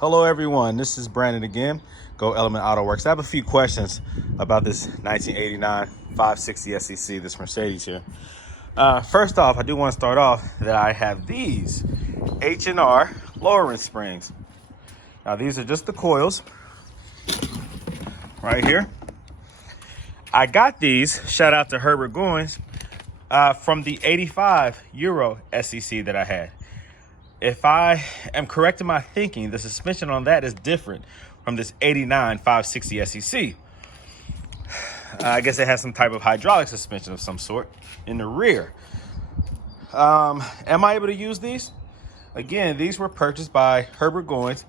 Hello everyone, this is Brandon again, Go Element Auto Works. I have a few questions about this 1989 560 SEC, this Mercedes here. First off, I do want to start off that I have these H&R lowering springs. Now these are just the coils right here. I got these, shout out to Herbert Goins, from the 85 Euro SEC that I had. If I am correct in my thinking, the suspension on that is different from this 89 560 SEC. I guess it has some type of hydraulic suspension of some sort in the rear. Am I able to use these? Again, these were purchased by Herbert Goins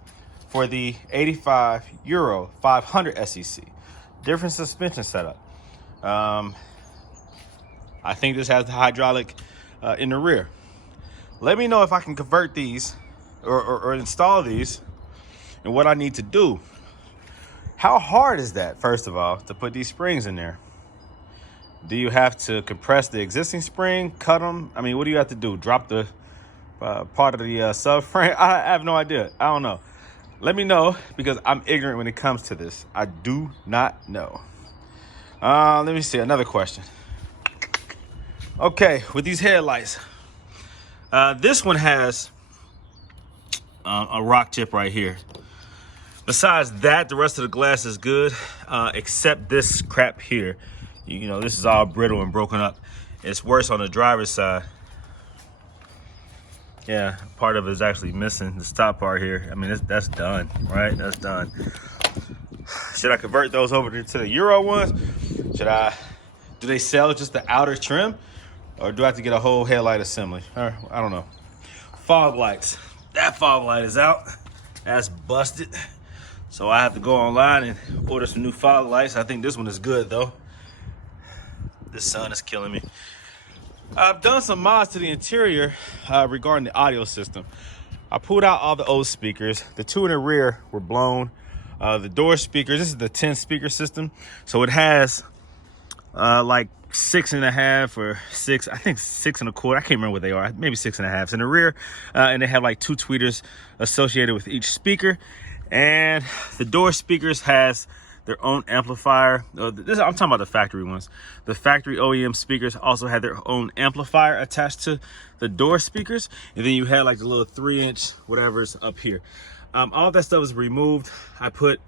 for the 85 Euro 500 SEC. Different suspension setup. I think this has the hydraulic in the rear. Let me know if I can convert these or install these and what I need to do. How hard is that, first of all, to put these springs in there? Do you have to compress the existing spring, cut them? I mean, what do you have to do? Drop the part of the subframe? I have no idea. I don't know. Let me know, because I'm ignorant when it comes to this. I do not know. Let me see, another question. Okay, with these headlights. This one has a rock chip right here. Besides that, the rest of the glass is good, except this crap here. You know, this is all brittle and broken up. It's worse on the driver's side. Yeah, part of it is actually missing, this top part here. I mean, that's done, right? That's done. Should I convert those over to the Euro ones? Do they sell just the outer trim? Or do I have to get a whole headlight assembly? Or, I don't know. Fog lights. That fog light is out. That's busted. So I have to go online and order some new fog lights. I think this one is good though. This sun is killing me. I've done some mods to the interior regarding the audio system. I pulled out all the old speakers. The two in the rear were blown. The door speakers, this is the 10 speaker system. So it has like 6.5 or 6, I think 6.25. I can't remember what they are. Maybe 6.5 in the rear, and they have like 2 tweeters associated with each speaker. And the door speakers has their own amplifier. I'm talking about the factory ones. The factory OEM speakers also had their own amplifier attached to the door speakers, and then you had like the little 3-inch whatever's up here. All that stuff is removed. I put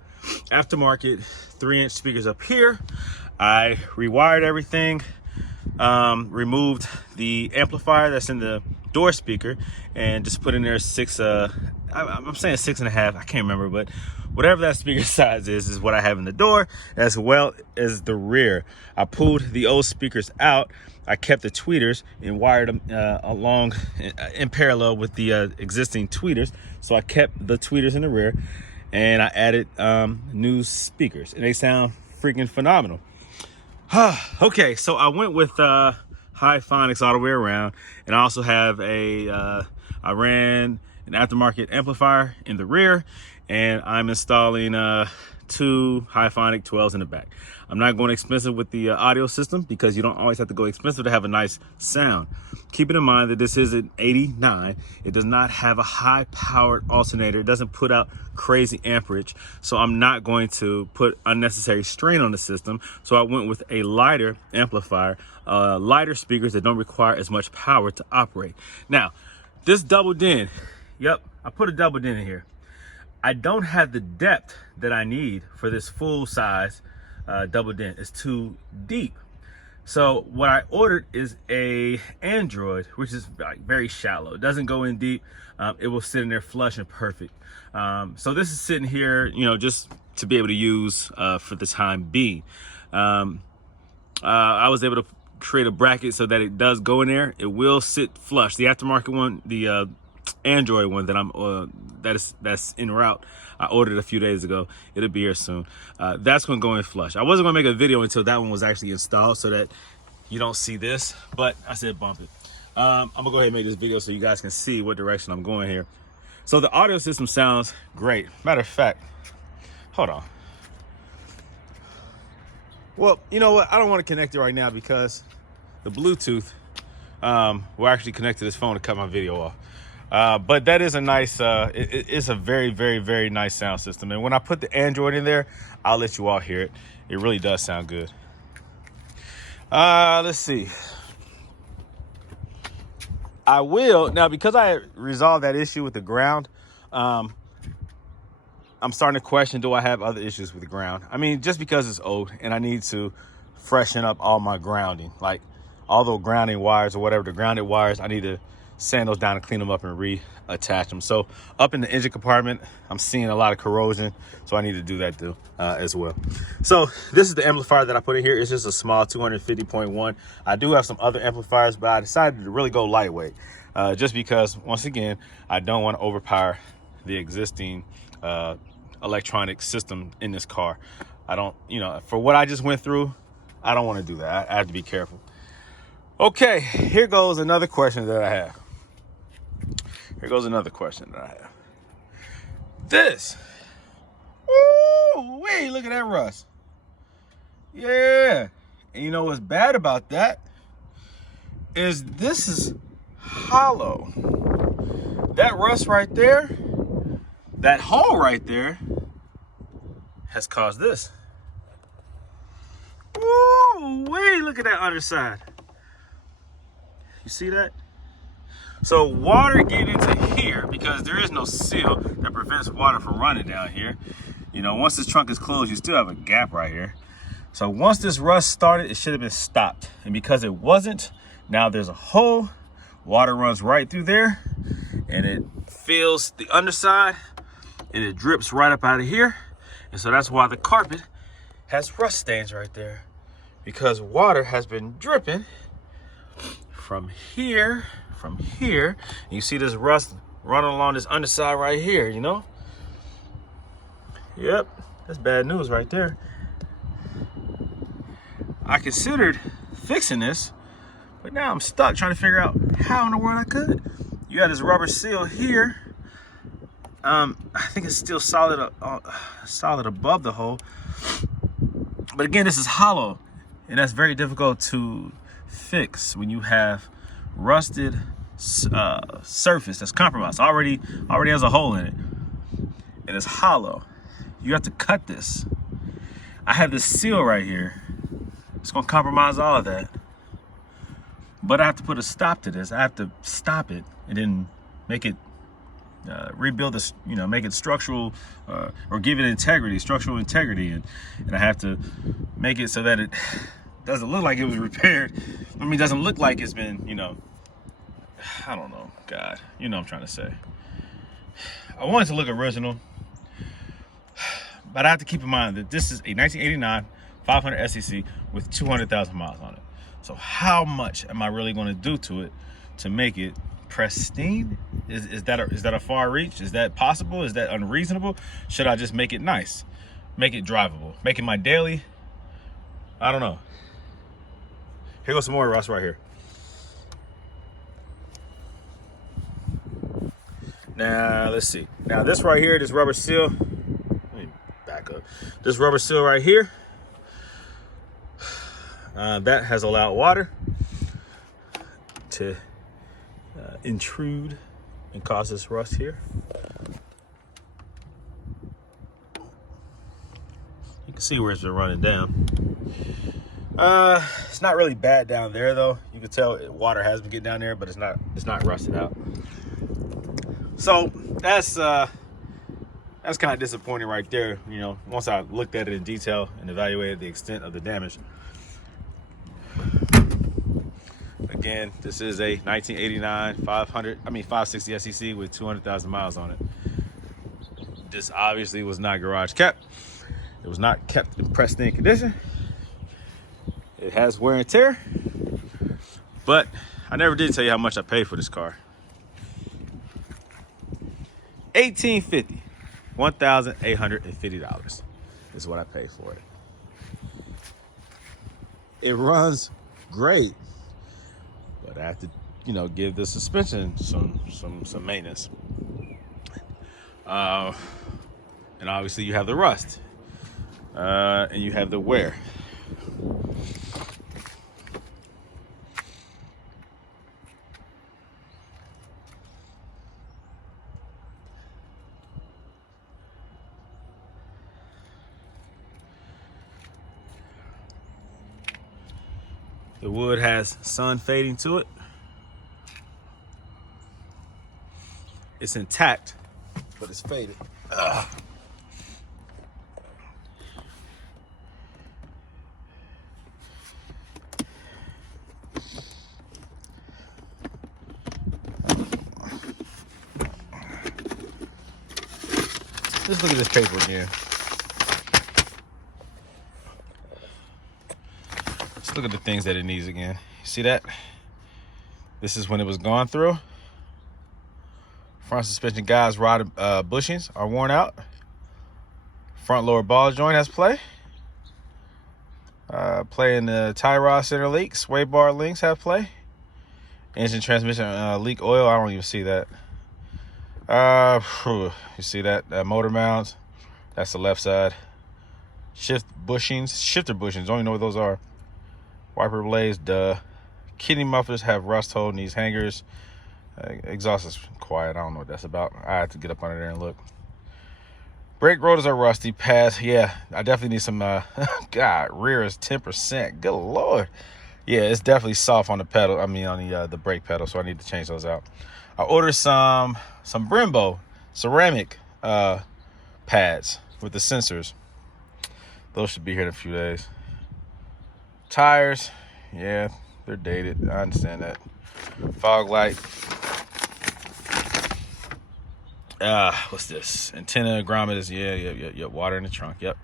aftermarket 3-inch speakers up here. I rewired everything, removed the amplifier that's in the door speaker, and just put in there I'm saying 6.5, I can't remember, but whatever that speaker size is what I have in the door, as well as the rear. I pulled the old speakers out. I kept the tweeters and wired them along in parallel with the existing tweeters. So I kept the tweeters in the rear, and I added new speakers, and they sound freaking phenomenal. Okay, so I went with high phonics all the way around, and I also have I ran an aftermarket amplifier in the rear, and I'm installing 2 high phonic 12s in the back. I'm not going expensive with the audio system, because you don't always have to go expensive to have a nice sound. Keeping in mind that this is an 89, it does not have a high powered alternator. It doesn't put out crazy amperage, so I'm not going to put unnecessary strain on the system. So I went with a lighter amplifier, lighter speakers that don't require as much power to operate. Now, this double din, yep, I put a double din in here. I don't have the depth that I need for this full size double din. It's too deep. So what I ordered is a Android, which is like very shallow. It doesn't go in deep. It will sit in there flush and perfect. So this is sitting here, you know, just to be able to use for the time being. I was able to create a bracket so that it does go in there. It will sit flush. The aftermarket one, the Android one that that's en route, I ordered a few days ago. It'll be here soon. That's gonna go in flush. I wasn't gonna make a video until that one was actually installed, so that you don't see this, but I said bump it. I'm gonna go ahead and make this video so you guys can see what direction I'm going here. So the audio system sounds great. Matter of fact, hold on. Well, you know what? I don't want to connect it right now because the Bluetooth will actually connect to this phone to cut my video off. But that is a nice, it's a very, very, very nice sound system. And when I put the Android in there, I'll let you all hear it. It really does sound good. Let's see. I will, now because I resolved that issue with the ground, I'm starting to question, do I have other issues with the ground? I mean, just because it's old and I need to freshen up all my grounding, like all the grounding wires or whatever, the grounded wires, I need to sand those down and clean them up and reattach them. So up in the engine compartment, I'm seeing a lot of corrosion, so I need to do that too as well. So this is the amplifier that I put in here. It's just a small 250.1. I do have some other amplifiers, but I decided to really go lightweight just because, once again, I don't want to overpower the existing electronic system in this car. I don't, you know, for what I just went through, I don't want to do that. I have to be careful. Okay, here goes another question that I have. This. Ooh, wait, look at that rust. Yeah. And you know what's bad about that is this is hollow. That rust right there, that hole right there has caused this. Ooh, wait, look at that underside. You see that? So water getting into here, because there is no seal that prevents water from running down here. You know, once this trunk is closed, you still have a gap right here. So once this rust started, it should have been stopped. And because it wasn't, now there's a hole. Water runs right through there and it fills the underside and it drips right up out of here. And so that's why the carpet has rust stains right there, because water has been dripping from here. And you see this rust running along this underside right here, you know? Yep, that's bad news right there. I considered fixing this, but now I'm stuck trying to figure out how in the world I could. You got this rubber seal here. I think it's still solid above the hole. But again, this is hollow, and that's very difficult to fix when you have rusted surface that's compromised, already has a hole in it, and it's hollow. You have to cut this. I have this seal right here. It's gonna compromise all of that, but I have to put a stop to this. I have to stop it and then make it rebuild this, you know, make it structural or give it integrity, structural integrity, and I have to make it so that it doesn't look like it was repaired. I mean, it doesn't look like it's been, you know, I don't know, God, you know what I'm trying to say. I want it to look original, but I have to keep in mind that this is a 1989 500 SEC with 200,000 miles on it. So how much am I really going to do to it to make it pristine? Is that a far reach? Is that possible? Is that unreasonable? Should I just make it nice, make it drivable, make it my daily? I don't know. Here goes some more rust right here. Now let's see. Now this right here, this rubber seal. Let me back up. This rubber seal right here, that has allowed water to intrude and cause this rust here. You can see where it's been running down. It's not really bad down there though. You can tell water has been getting down there, but it's not rusted out. So that's kind of disappointing right there. You know, once I looked at it in detail and evaluated the extent of the damage. Again, this is a 1989 560 SEC with 200,000 miles on it. This obviously was not garage kept. It was not kept in pristine condition. It has wear and tear, but I never did tell you how much I paid for this car. $1,850, $1,850 is what I paid for it. It runs great, but I have to, you know, give the suspension some maintenance. And obviously you have the rust, and you have the wear. The wood has sun fading to it. It's intact, but it's faded. Ugh. Let's look at this paper again. Let's look at the things that it needs again. You see that? This is when it was gone through. Front suspension guides, rod bushings are worn out. Front lower ball joint has play. Play in the tie rod center leak. Sway bar links have play. Engine transmission leak oil. I don't even see that. You see that? Motor mounts. That's the left side. Shifter bushings. Don't even know what those are. Wiper blades. Duh. Kidney mufflers have rust hole in these hangers. Exhaust is quiet. I don't know what that's about. I have to get up under there and look. Brake rotors are rusty. Pads. Yeah, I definitely need some. God, rear is 10%. Good Lord. Yeah, it's definitely soft on the pedal. I mean, on the brake pedal. So I need to change those out. I ordered some Brembo ceramic pads with the sensors. Those should be here in a few days. Tires, yeah, they're dated. I understand that. Fog light. What's this? Antenna grometers. Yeah. Water in the trunk. Yep.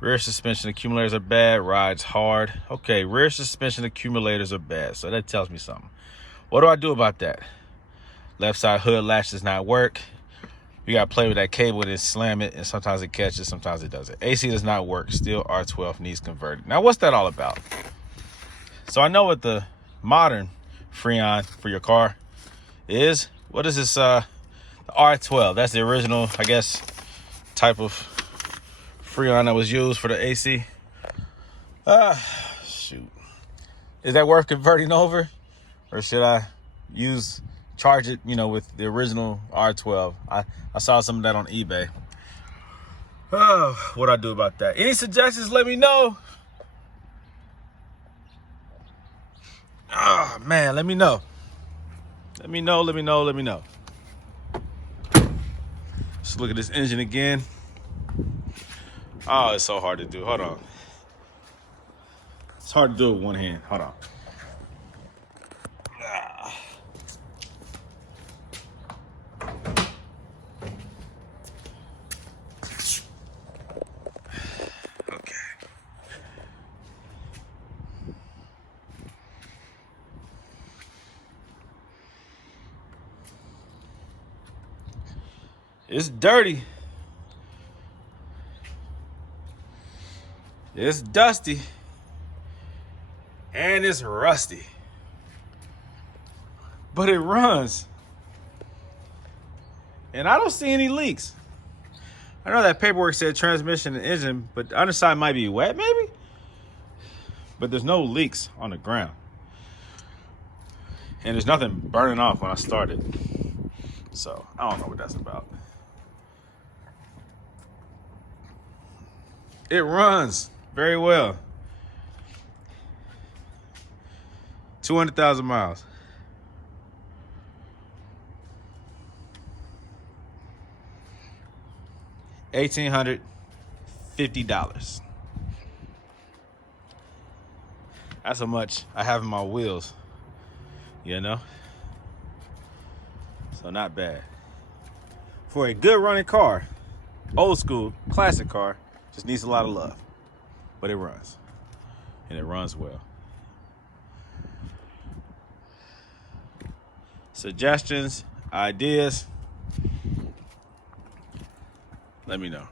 Rear suspension accumulators are bad. Rides hard. Okay, rear suspension accumulators are bad. So that tells me something. What do I do about that? Left side hood latch does not work. You gotta play with that cable and slam it, and sometimes it catches, sometimes it doesn't. AC does not work. Still R12 needs converted. Now, what's that all about? So I know what the modern Freon for your car is. What is this? The R12. That's the original, I guess, type of Freon that was used for the AC. Shoot. Is that worth converting over, or should I charge it, with the original R12? I saw some of that on eBay. What do I do about that? Any suggestions, let me know. Man, let me know. Let me know. Let's look at this engine again. Oh, it's so hard to do. Hold on. It's hard to do with one hand. Hold on. It's dirty. It's dusty. And it's rusty. But it runs. And I don't see any leaks. I know that paperwork said transmission and engine, but the underside might be wet, maybe? But there's no leaks on the ground. And there's nothing burning off when I started. So, I don't know what that's about. It runs very well. 200,000 miles. $1,850. That's how much I have in my wheels, So not bad. For a good running car, old school, classic car, just needs a lot of love. But it runs. And it runs well. Suggestions, ideas, let me know.